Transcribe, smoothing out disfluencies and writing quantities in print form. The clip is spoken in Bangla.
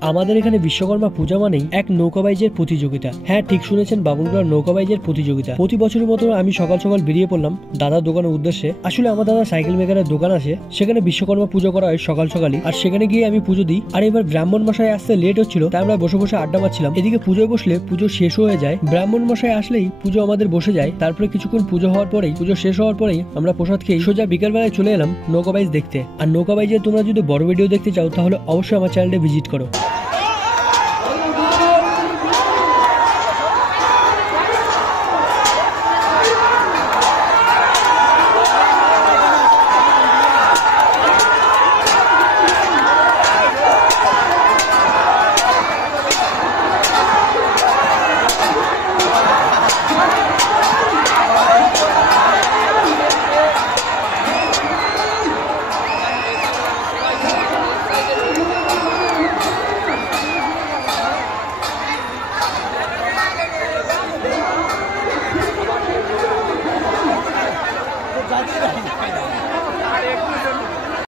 আমাদের এখানে বিশ্বকর্মা পূজা মানেই এক নৌকাবাইজের প্রতিযোগিতা। হ্যাঁ, ঠিক শুনেছেন, বাবুলগড় নৌকাবাইজের প্রতিযোগিতা। প্রতি বছরের মতো আমি সকাল সকাল বেরিয়ে পড়লাম দাদার দোকানের উদ্দেশ্যে। আসলে আমার দাদা সাইকেল মেকারের দোকান আছে, সেখানে বিশ্বকর্মা পুজো করা হয় সকাল সকালই, আর সেখানে গিয়ে আমি পুজো দিই। আর এবার ব্রাহ্মণ মশাই আসতে লেট হচ্ছিল, তাই আমরা বসে বসে আড্ডা মারছিলাম। এদিকে পুজোয় বসলে পুজো শেষ হয়ে যায়, ব্রাহ্মণ মশাই আসলেই পুজো আমাদের বসে যায়। তারপরে কিছুক্ষণ পুজো হওয়ার পরেই, পুজো শেষ হওয়ার পরেই আমরা প্রসাদ খেয়ে সোজা বিকেলবেলায় চলে এলাম নৌকাবাইজ দেখতে। আর নৌকাবাইজের তোমরা যদি বড় ভিডিও দেখতে চাও তাহলে অবশ্যই আমার চ্যানেলটা ভিজিট করো।